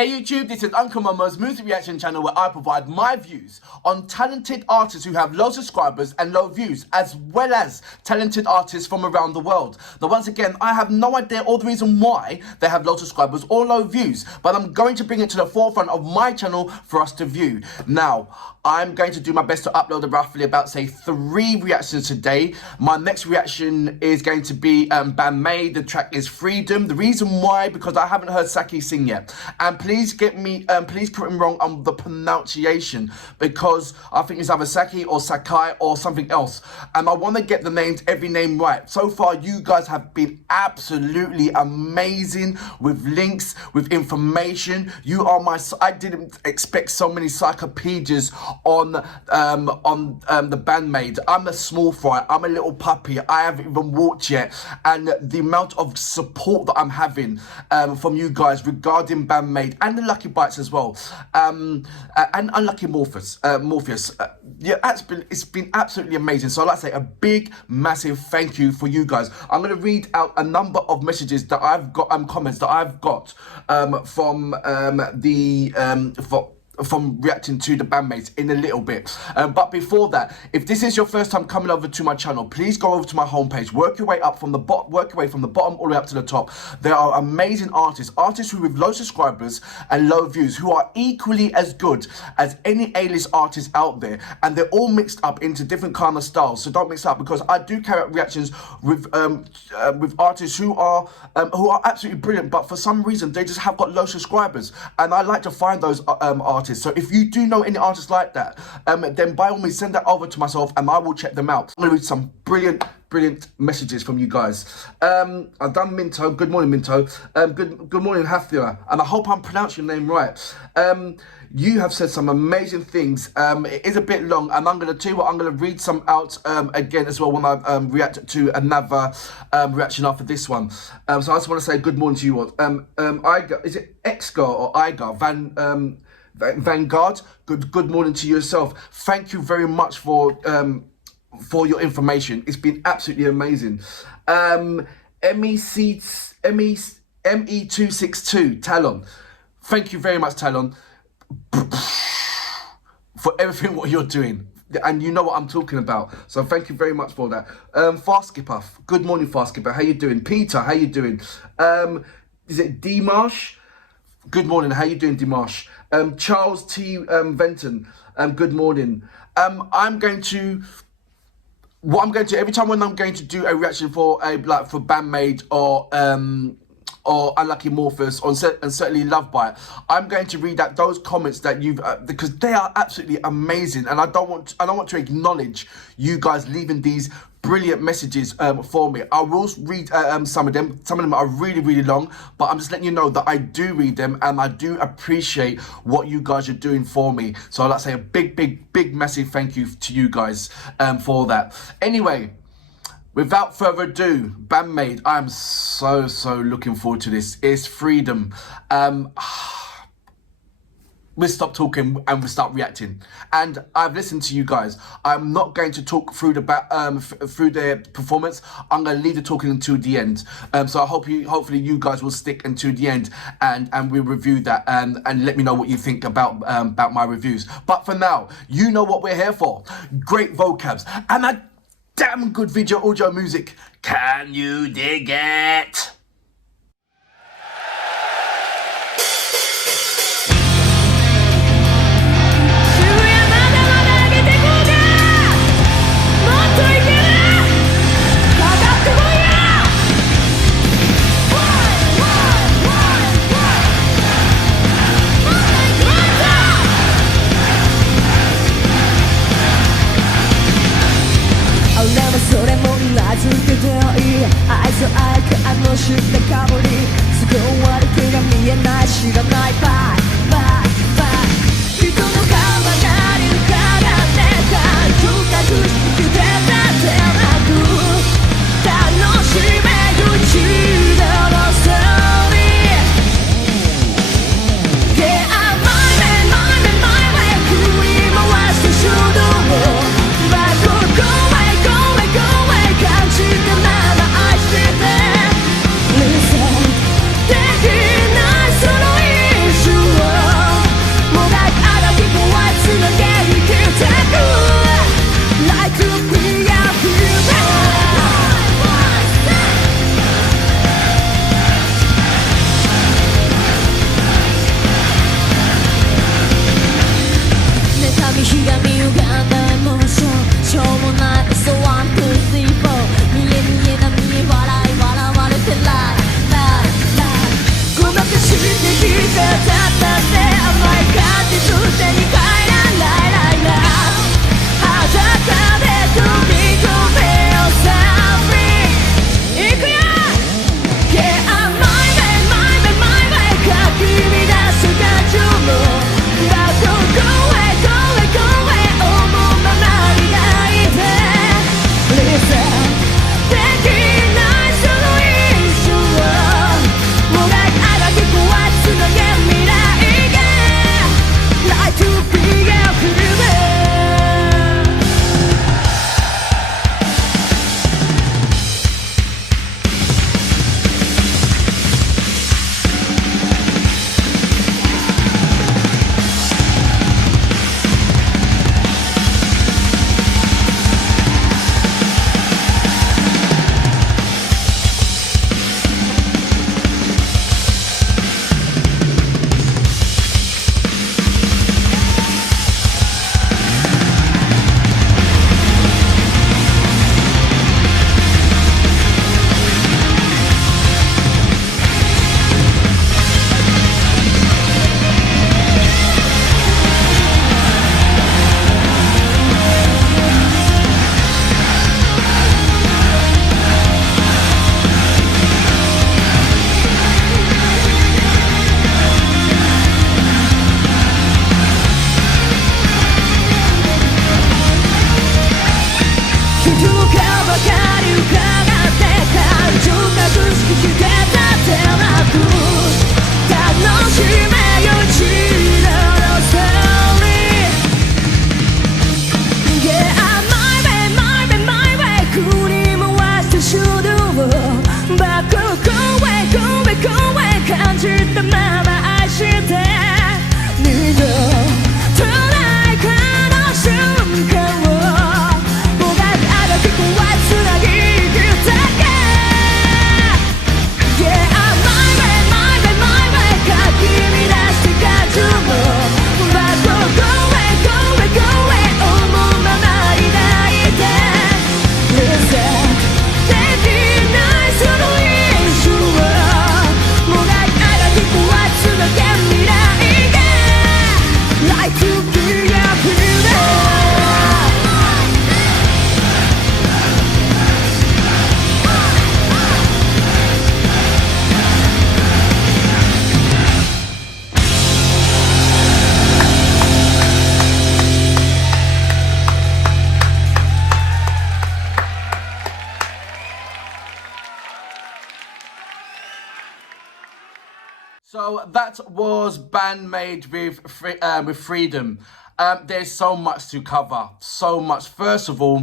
Hey YouTube, this is Uncle Momo's music reaction channel where I provide my views on talented artists who have low subscribers and low views, as well as talented artists from around the world. Now once again, I have no idea or the reason why they have low subscribers or low views, but I'm going to bring it to the forefront of my channel for us to view. Now, I'm going to do my best to upload roughly about, say, 3 reactions today. My next reaction is going to be Band-Maid. The track is Freedom. The reason why, because I haven't heard Saki sing yet. And please correct me wrong on the pronunciation, because I think it's either Saki or Sakai or something else. And I want to get the names, every name right. So far, you guys have been absolutely amazing with links, with information. You are I didn't expect so many encyclopedias on the Band-Maid. I'm a small fry. I'm a little puppy. I haven't even walked yet, and the amount of support that I'm having from you guys regarding Band-Maid and the Lucky Bites as well, and Unlucky Morpheus. Yeah, it's been absolutely amazing. So I'd like to say a big, massive thank you for you guys. I'm going to read out a number of messages that I've got, comments that I've got from reacting to the Band-Maids in a little bit. But before that, if this is your first time coming over to my channel, please go over to my homepage, work your way up from the bottom, work your way from the bottom all the way up to the top. There are amazing artists who with low subscribers and low views, who are equally as good as any A-list artist out there, and they're all mixed up into different kind of styles. So don't mix up, because I do carry out reactions with artists who are absolutely brilliant, but for some reason they just have got low subscribers, and I like to find those artists. So if you do know any artists like that, then by all means send that over to myself and I will check them out. I'm going to read some brilliant messages from you guys. I've done Minto. Good morning, Minto. Good morning, Hafia. And I hope I'm pronouncing your name right. You have said some amazing things. It is a bit long, and I'm going to tell you what, I'm going to read some out again as well when I react to another reaction after this one. So I just want to say good morning to you all. Igar, is it Exgar or Igar? Vanguard, good morning to yourself. Thank you very much for your information. It's been absolutely amazing. ME262 Talon, thank you very much, Talon, for everything what you're doing, and you know what I'm talking about. So thank you very much for that. Fast Skipper, good morning, Fast Skipper. How you doing? Peter, how you doing? Is it Dimash? Good morning. How you doing, Dimash? Charles T. Venton, good morning. What I'm going to every time when I'm going to do a reaction for Band-Maid or Unlucky Morpheus and certainly Love Bite, I'm going to read out those comments that you've because they are absolutely amazing, and I don't want to acknowledge you guys leaving these brilliant messages for me. I will read some of them. Some of them are really long, but I'm just letting you know that I do read them and I do appreciate what you guys are doing for me. So I'd like to say a big massive thank you to you guys for that. Anyway, without further ado, Band-Maid, I'm so looking forward to this. It's Freedom. We'll stop talking and we'll start reacting. And I've listened to you guys. I'm not going to talk through through their performance. I'm going to leave the talking until the end. So I hopefully you guys will stick until the end and we'll review that and let me know what you think about my reviews. But for now, you know what we're here for. Great vocabs and a damn good video audio music. Can you dig it? Listen, So that was Band-Maid with Freedom. There's so much to cover, so much. First of all,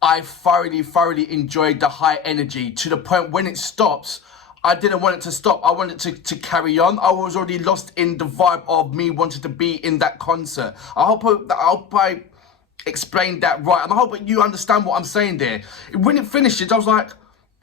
I thoroughly enjoyed the high energy to the point when it stops, I didn't want it to stop. I wanted to carry on. I was already lost in the vibe of me wanting to be in that concert. I hope I explained that right, and I hope you understand what I'm saying there. When it finished, I was like,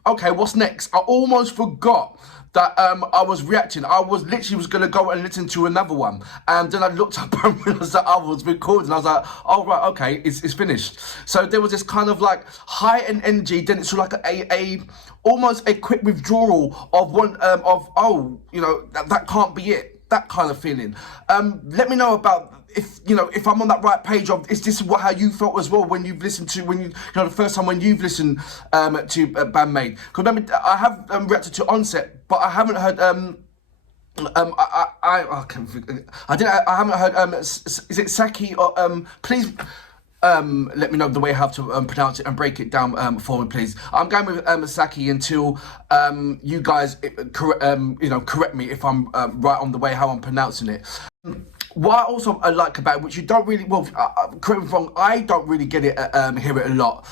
okay, what's next? I almost forgot that I was reacting. I was literally going to go and listen to another one, and then I looked up and realized that I was recording. I was like, oh right, okay, it's finished. So there was this kind of like high end energy. Then it's like a almost a quick withdrawal of one of, oh, you know, that can't be it. That kind of feeling. Let me know about if I'm on that right page of, is this how you felt as well when you've listened to, the first time when you've listened to Band-Maid? Because remember, I have reacted to Onset, but I haven't heard I haven't heard is it Saki or please let me know the way how to pronounce it and break it down for me, please. I'm going with Saki until you guys correct me if I'm right on the way how I'm pronouncing it. What I also like about it, which you don't really, well, correct me if I'm wrong, I don't really get it, hear it a lot,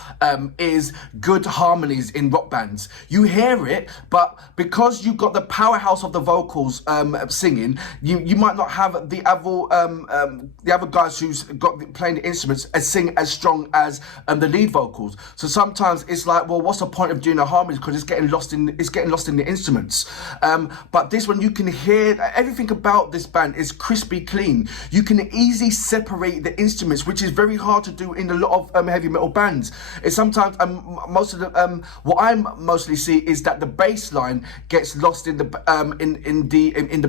is good harmonies in rock bands. You hear it, but because you've got the powerhouse of the vocals singing, you might not have the other guys who's got playing the instruments sing as strong as the lead vocals. So sometimes it's like, well, what's the point of doing the harmonies, because it's getting lost in the instruments. But this one, you can hear everything about this band is crispy clean. You can easily separate the instruments, which is very hard to do in a lot of heavy metal bands. It's sometimes most of the what I mostly see is that the bass line gets lost in the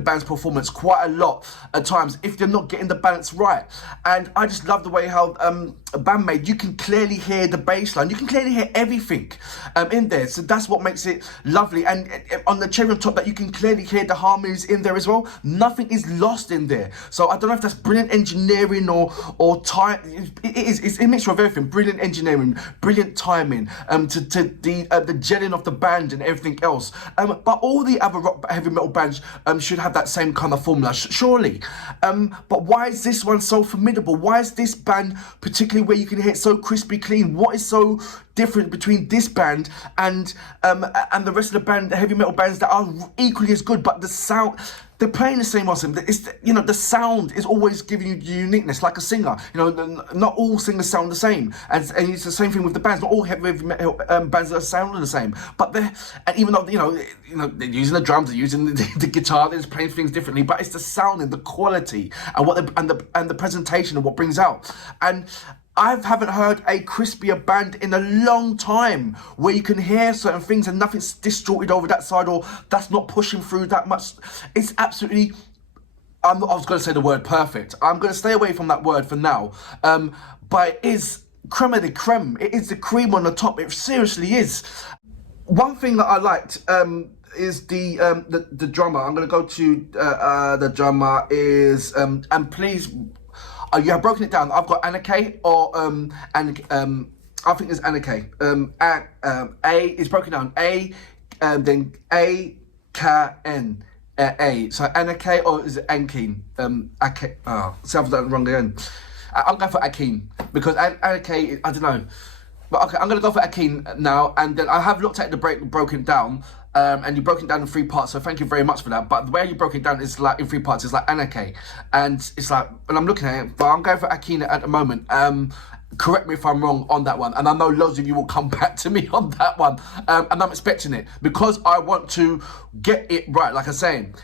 band's performance quite a lot at times if they're not getting the balance right. And I just love the way how Band-Maid, you can clearly hear the bass line, you can clearly hear everything in there. So that's what makes it lovely. And on the cherry on top, that you can clearly hear the harmonies in there as well. Nothing is lost in there. So I don't know if that's brilliant engineering or time. It's a mixture of everything. Brilliant engineering, brilliant timing, to the gelling of the band and everything else. But all the other heavy metal bands should have that same kind of formula, surely. But why is this one so formidable? Why is this band, particularly where you can hear it so crispy clean, what is so different between this band and the rest of the band, the heavy metal bands that are equally as good, but the sound, they're playing the same awesome. It's, the sound is always giving you uniqueness, like a singer. Not all singers sound the same, and it's the same thing with the bands. Not all heavy metal bands are sounding the same, but and even though they're using the drums, they're using the guitar, they're just playing things differently, but it's the sounding, the quality, and the presentation of what brings out. And I haven't heard a crispier band in a long time, where you can hear certain things and nothing's distorted over that side, or that's not pushing through that much. It's absolutely, I was going to say the word perfect. I'm going to stay away from that word for now. But it is creme de creme. It is the cream on the top. It seriously is. One thing that I liked is the drummer. I'm going to go to the drummer is, and please, you have broken it down. I've got Anake or I think it's Anna K. A is broken down. A, then A, K, N. A. So Anna K, or is it Ankeen? Ake. Oh, see, I've done it wrong again. I'm going for Akeen because Anna K, I don't know. But okay, I'm going to go for Akeen now. And then I have looked at the broken down. And you broke it down in 3 parts, so thank you very much for that. But the way you broke it down is like in 3 parts, it's like Anna K. And it's like, and I'm looking at it, but I'm going for Akina at the moment. Correct me if I'm wrong on that one. And I know loads of you will come back to me on that one. And I'm expecting it because I want to get it right, like I'm saying.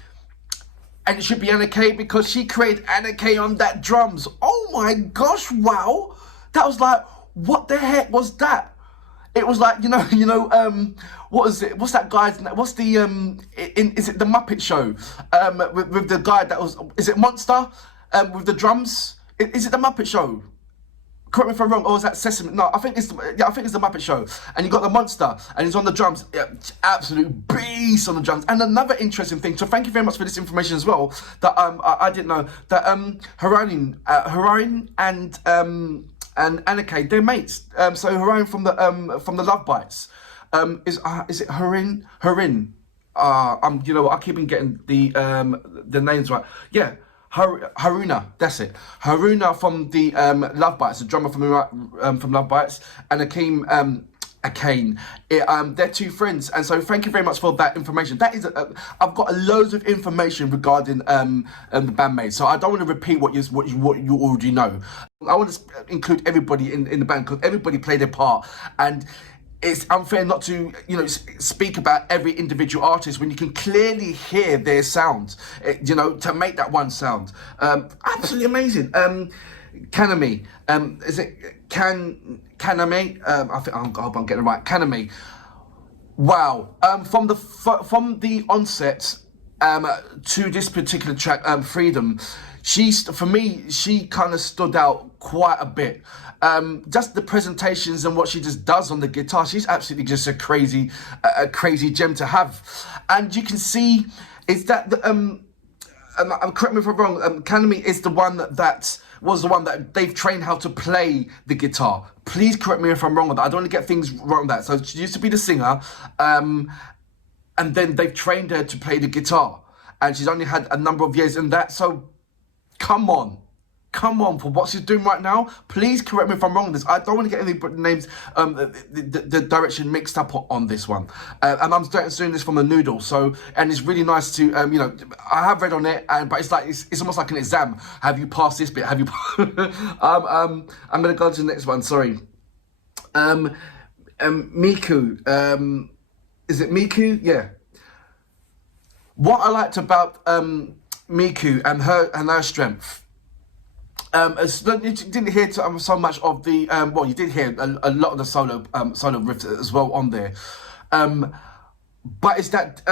And it should be Anna K because she created Anna K on that drums. Oh my gosh, wow. That was like, what the heck was that? It was like, what is it? What's that guy's name? What's the, is it the Muppet Show? With the guy that was, is it Monster? With the drums? Is it the Muppet Show? Correct me if I'm wrong, or is that Sesame? No, I think it's the Muppet Show. And you got the monster, and he's on the drums. Yeah, absolute beast on the drums. And another interesting thing, so thank you very much for this information as well, that I didn't know, that Harain and Anna K, they're mates. So Harain from the Love Bites. Is it Harin? I keep on getting the names right. Yeah. Haruna, that's it. Haruna from the Love Bites, the drummer from Love Bites, and Akane. They're 2 friends, and so thank you very much for that information. That is, I've got loads of information regarding the Band-Maid, so I don't want to repeat what you already know. I want to include everybody in the band because everybody played their part, and it's unfair not to, speak about every individual artist when you can clearly hear their sound, to make that one sound. Absolutely amazing. Kaname, is it Kaname? I hope I'm getting it right. Kaname. Wow. From the onset to this particular track, Freedom, for me, she kind of stood out quite a bit. Just the presentations and what she just does on the guitar, she's absolutely just a crazy gem to have. And you can see, is that correct me if I'm wrong, Kaname is the one that was the one that they've trained how to play the guitar. Please correct me if I'm wrong on that. I don't want to get things wrong on that. So she used to be the singer, and then they've trained her to play the guitar. And she's only had a number of years in that. So come on for what she's doing right now. Please correct me if I'm wrong on this. I don't want to get any names, the direction mixed up on this one. And I'm doing this from a noodle. So, and it's really nice to, I have read on it, but it's like, it's almost like an exam. Have you passed this bit? Have you, I'm going to go to the next one, sorry. Miku, is it Miku? Yeah. What I liked about Miku and her strength, you didn't hear so much of the well, you did hear a lot of the solo riffs as well on there, but it's that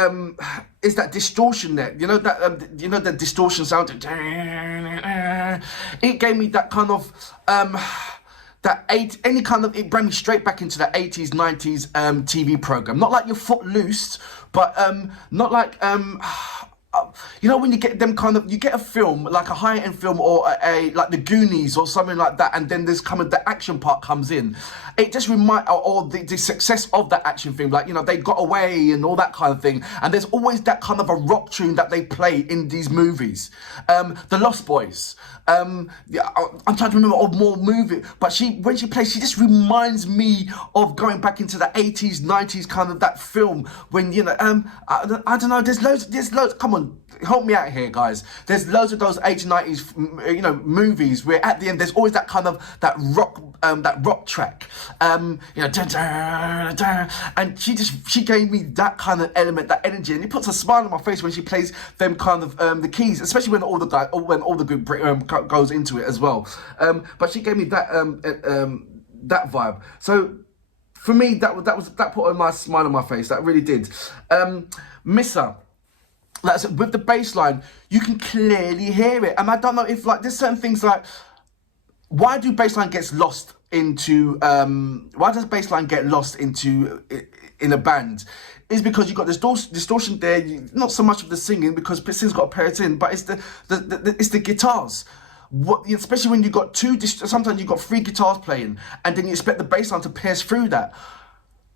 distortion there, the distortion sound. It gave me that kind of it brought me straight back into the 80s, 90s TV program. Not like your Footloose, but not like when you get them you get a film, like a high-end film or like The Goonies or something like that, and then the action part comes in. It just or the success of that action film, like, They Got Away and all that kind of thing. And there's always that kind of a rock tune that they play in these movies. The Lost Boys. I'm trying to remember of more movie, but when she plays, she just reminds me of going back into the 80s, 90s kind of that film when, I don't know, there's loads, come on, help me out here, guys. There's loads of those 80s, 90s, movies where at the end there's always that kind of that rock track, dun, dun, dun, and she gave me that kind of element, that energy, and it puts a smile on my face when she plays them kind of the keys, especially when all the group goes into it as well. But she gave me that that vibe. So for me, that put a smile on my face. That really did. Missa. With the bass line, you can clearly hear it. And I don't know if, there's certain things why do bass line gets lost into, why does bass line get lost into, in a band? Is because you've got this distortion there, not so much of the singing, because singing's got to pair it in, but it's the guitars. especially when you've got sometimes you've got 3 guitars playing, and then you expect the bass line to pierce through that.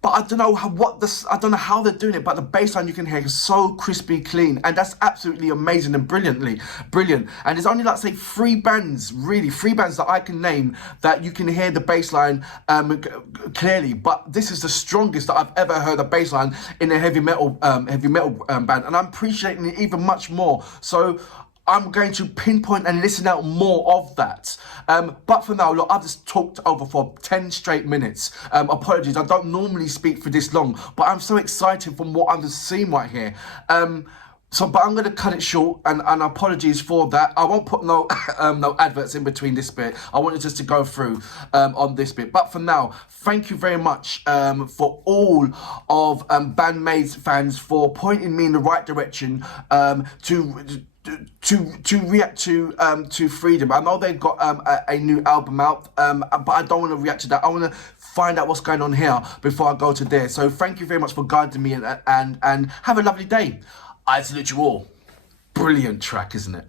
But I don't know how they're doing it, but the bass line you can hear is so crispy clean, and that's absolutely amazing and brilliant. And there's only, like, say, 3 bands that I can name that you can hear the bass line clearly. But this is the strongest that I've ever heard a bass line in a heavy metal band, and I'm appreciating it even much more. So I'm going to pinpoint and listen out more of that. But for now, look, I've just talked over for 10 straight minutes. Apologies, I don't normally speak for this long, but I'm so excited from what I'm just seeing right here. But I'm going to cut it short, and apologies for that. I won't put no adverts in between this bit. I wanted just to go through on this bit. But for now, thank you very much for all of Band-Maid's fans for pointing me in the right direction to react to Freedom. I know they've got a new album out, but I don't want to react to that. I want to find out what's going on here before I go to there. So thank you very much for guiding me, and have a lovely day. I salute you all. Brilliant track, isn't it?